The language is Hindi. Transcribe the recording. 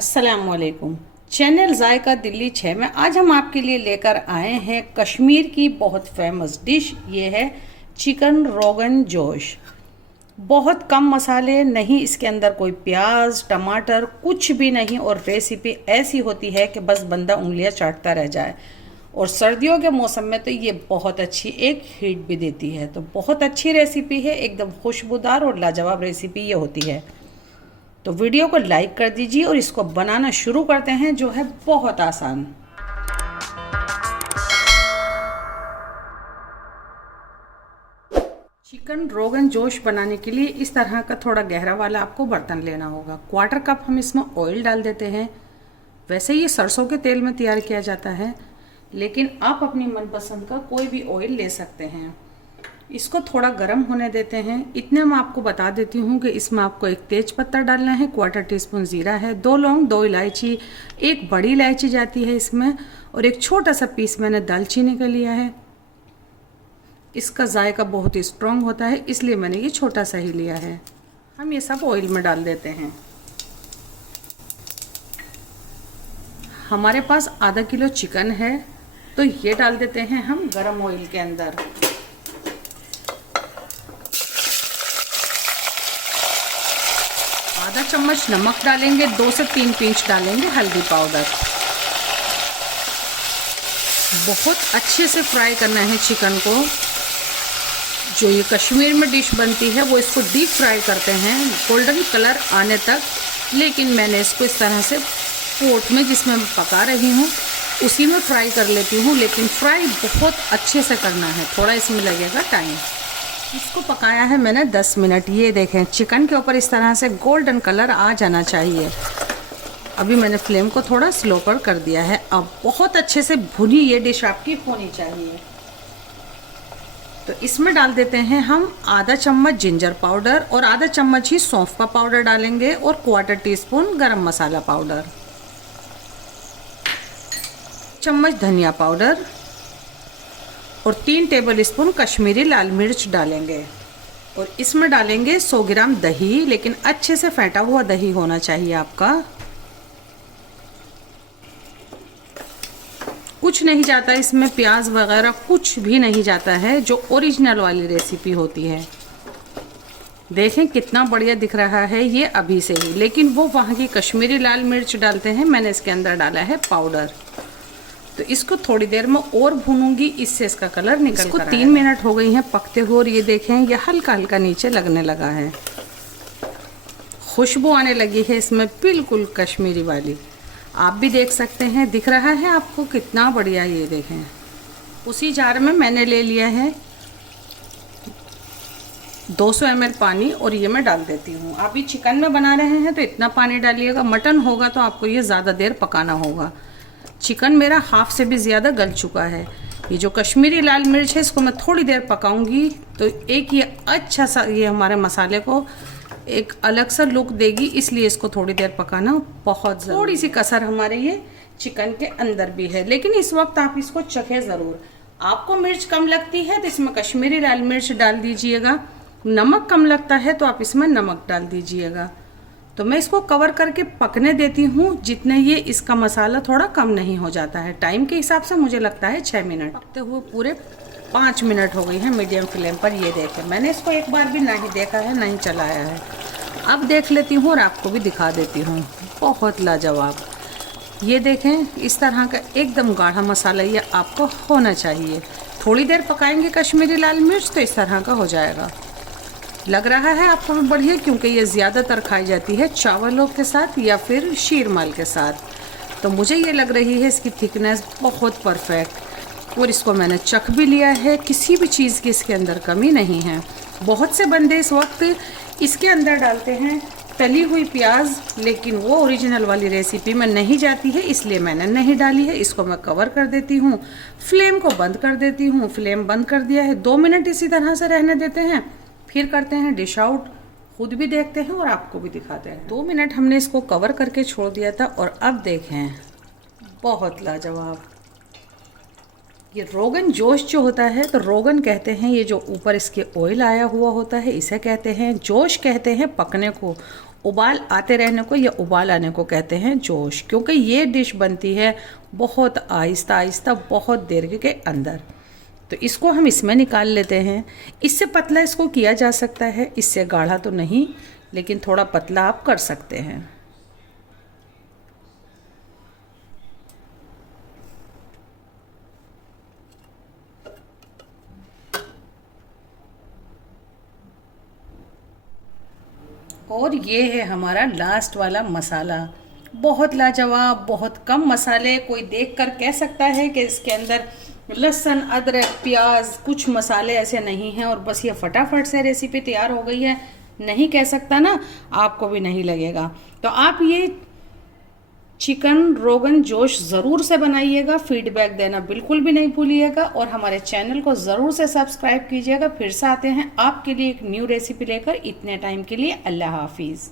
अस्सलामुअलैकुम। चैनल जायका दिल्ली 6 में आज हम आपके लिए लेकर आए हैं कश्मीर की बहुत फेमस डिश। ये है चिकन रोगन जोश। बहुत कम मसाले, नहीं इसके अंदर कोई प्याज टमाटर कुछ भी नहीं, और रेसिपी ऐसी होती है कि बस बंदा उंगलियां चाटता रह जाए। और सर्दियों के मौसम में तो ये बहुत अच्छी एक हीट भी देती है। तो बहुत अच्छी रेसिपी है, एकदम खुशबूदार और लाजवाब रेसिपी ये होती है। तो वीडियो को लाइक कर दीजिए और इसको बनाना शुरू करते हैं, जो है बहुत आसान। चिकन रोगन जोश बनाने के लिए इस तरह का थोड़ा गहरा वाला आपको बर्तन लेना होगा। 1/4 कप हम इसमें ऑयल डाल देते हैं। वैसे ये सरसों के तेल में तैयार किया जाता है, लेकिन आप अपनी मनपसंद का कोई भी ऑयल ले सकते हैं। इसको थोड़ा गर्म होने देते हैं। इतने मैं आपको बता देती हूँ कि इसमें आपको एक तेज पत्ता डालना है, 1/4 टीस्पून जीरा है, 2 लौंग, 2 इलायची, एक बड़ी इलायची जाती है इसमें, और एक छोटा सा पीस मैंने दालचीनी का लिया है। इसका जायका बहुत ही स्ट्रॉन्ग होता है, इसलिए मैंने ये छोटा सा ही लिया है। हम ये सब ऑयल में डाल देते हैं। हमारे पास आधा किलो चिकन है, तो ये डाल देते हैं हम गरम ऑयल के अंदर। आधा चम्मच नमक डालेंगे, 2 से 3 पिंच डालेंगे हल्दी पाउडर। बहुत अच्छे से फ्राई करना है चिकन को। जो ये कश्मीर में डिश बनती है वो इसको डीप फ्राई करते हैं गोल्डन कलर आने तक, लेकिन मैंने इसको इस तरह से पोट में जिसमें मैं पका रही हूँ उसी में फ्राई कर लेती हूँ। लेकिन फ्राई बहुत अच्छे से करना है, थोड़ा इसमें लगेगा टाइम। इसको पकाया है मैंने 10 मिनट। ये देखें चिकन के ऊपर इस तरह से गोल्डन कलर आ जाना चाहिए। अभी मैंने फ्लेम को थोड़ा स्लो पर कर दिया है। अब बहुत अच्छे से भुनी ये डिश आपकी होनी चाहिए। तो इसमें डाल देते हैं हम आधा चम्मच जिंजर पाउडर, और आधा चम्मच ही सौंफ का पाउडर डालेंगे, और 1/4 टीस्पून गरम मसाला पाउडर, चम्मच धनिया पाउडर, और 3 टेबल स्पून कश्मीरी लाल मिर्च डालेंगे। और इसमें डालेंगे 100 ग्राम दही, लेकिन अच्छे से फेंटा हुआ दही होना चाहिए आपका। कुछ नहीं जाता इसमें, प्याज वगैरह कुछ भी नहीं जाता है, जो ओरिजिनल वाली रेसिपी होती है। देखें कितना बढ़िया दिख रहा है ये अभी से ही, लेकिन वो वहाँ की कश्मीरी लाल मिर्च डालते हैं, मैंने इसके अंदर डाला है पाउडर। तो इसको थोड़ी देर में और भूनूंगी, इससे इसका कलर निकल कर आएगा। 3 मिनट हो गई हैं पकते हुए, और ये देखें ये हल्का हल्का नीचे लगने लगा है। खुशबू आने लगी है इसमें, बिल्कुल कश्मीरी वाली। आप भी देख सकते हैं, दिख रहा है आपको कितना बढ़िया। ये देखें उसी जार में मैंने ले लिया है 200 ml पानी, और ये मैं डाल देती हूँ। आप ये चिकन में बना रहे हैं तो इतना पानी डालिएगा। मटन होगा तो आपको ये ज़्यादा देर पकाना होगा। चिकन मेरा हाफ से भी ज़्यादा गल चुका है। ये जो कश्मीरी लाल मिर्च है इसको मैं थोड़ी देर पकाऊंगी, तो एक ये अच्छा सा ये हमारे मसाले को एक अलग सा लुक देगी, इसलिए इसको थोड़ी देर पकाना बहुत ज़रूरी। थोड़ी सी कसर हमारे ये चिकन के अंदर भी है, लेकिन इस वक्त आप इसको चखें ज़रूर। आपको मिर्च कम लगती है तो इसमें कश्मीरी लाल मिर्च डाल दीजिएगा, नमक कम लगता है तो आप इसमें नमक डाल दीजिएगा। तो मैं इसको कवर करके पकने देती हूँ, जितने ये इसका मसाला थोड़ा कम नहीं हो जाता है। टाइम के हिसाब से मुझे लगता है 6 मिनट। पकते हुए पूरे 5 मिनट हो गई हैं मीडियम फ्लेम पर। ये देखें मैंने इसको एक बार भी नहीं देखा है, नहीं चलाया है। अब देख लेती हूँ और आपको भी दिखा देती हूँ। बहुत लाजवाब। ये देखें इस तरह का एकदम गाढ़ा मसाला ये आपको होना चाहिए। थोड़ी देर पकाएंगे कश्मीरी लाल मिर्च तो इस तरह का हो जाएगा। लग रहा है आपको भी बढ़िया, क्योंकि ये ज़्यादातर खाई जाती है चावलों के साथ या फिर शीरमाल के साथ। तो मुझे ये लग रही है इसकी थिकनेस बहुत परफेक्ट, और इसको मैंने चख भी लिया है। किसी भी चीज़ की इसके अंदर कमी नहीं है। बहुत से बंदे इस वक्त इसके अंदर डालते हैं तली हुई प्याज, लेकिन वो ओरिजिनल वाली रेसिपी में नहीं जाती है, इसलिए मैंने नहीं डाली है। इसको मैं कवर कर देती हूँ, फ्लेम को बंद कर देती हूँ। फ्लेम बंद कर दिया है, 2 मिनट इसी तरह से रहने देते हैं, फिर करते हैं डिश आउट। खुद भी देखते हैं और आपको भी दिखाते हैं। 2 मिनट हमने इसको कवर करके छोड़ दिया था, और अब देखें बहुत लाजवाब। ये रोगन जोश जो होता है, तो रोगन कहते हैं ये जो ऊपर इसके ऑयल आया हुआ होता है, इसे कहते हैं। जोश कहते हैं पकने को, उबाल आते रहने को या उबाल आने को कहते हैं जोश, क्योंकि ये डिश बनती है बहुत आहिस्ता आहिस्ता बहुत देर के अंदर। तो इसको हम इसमें निकाल लेते हैं। इससे पतला इसको किया जा सकता है, इससे गाढ़ा तो नहीं, लेकिन थोड़ा पतला आप कर सकते हैं। और ये है हमारा लास्ट वाला मसाला, बहुत लाजवाब, बहुत कम मसाले। कोई देखकर कह सकता है कि इसके अंदर लहसुन, अदरक, प्याज, कुछ मसाले ऐसे नहीं हैं और बस ये फटाफट से रेसिपी तैयार हो गई है, नहीं कह सकता ना, आपको भी नहीं लगेगा। तो आप ये चिकन रोगन जोश ज़रूर से बनाइएगा, फीडबैक देना बिल्कुल भी नहीं भूलिएगा और हमारे चैनल को ज़रूर से सब्सक्राइब कीजिएगा। फिर से आते हैं आपके लिए एक न्यू रेसिपी लेकर। इतने टाइम के लिए अल्लाह हाफिज़।